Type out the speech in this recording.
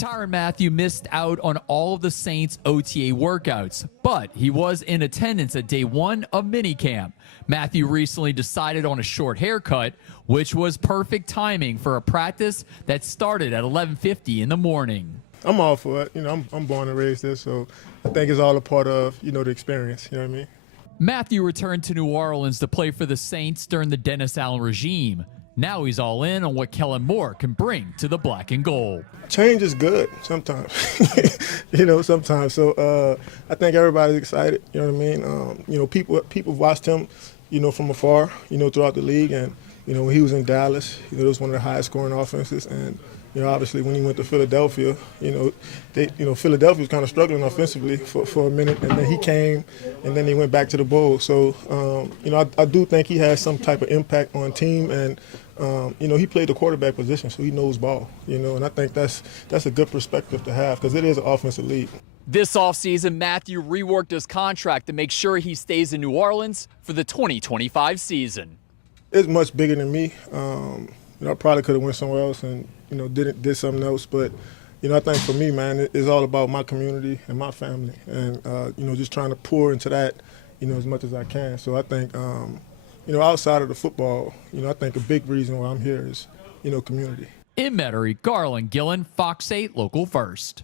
Tyrann Mathieu missed out on all of the Saints' OTA workouts, but he was in attendance at day one of minicamp. Mathieu recently decided on a short haircut, which was perfect timing for a practice that started at 11:50 in the morning. I'm all for it. I'm born and raised there, so I think it's all a part of, the experience. You know what I mean? Mathieu returned to New Orleans to play for the Saints during the Dennis Allen regime. Now he's all in on what Kellen Moore can bring to the black and gold. Change is good sometimes, sometimes. So I think everybody's excited. You know what I mean? People watched him, from afar, throughout the league, and when he was in Dallas, it was one of the highest scoring offenses, and obviously when he went to Philadelphia, Philadelphia was kind of struggling offensively for a minute, and then he came, and then he went back to the bowl. So I do think he has some type of impact on team, and he played the quarterback position, so he knows ball, and I think that's a good perspective to have because it is an offensive league. This offseason, Mathieu reworked his contract to make sure he stays in New Orleans for the 2025 season. It's much bigger than me. I probably could have went somewhere else and did something else, but I think for me, man, it's all about my community and my family, and just trying to pour into that, as much as I can. So I think, outside of the football, I think a big reason why I'm here is, community. In Metairie, Garland Gillen, Fox 8 Local First.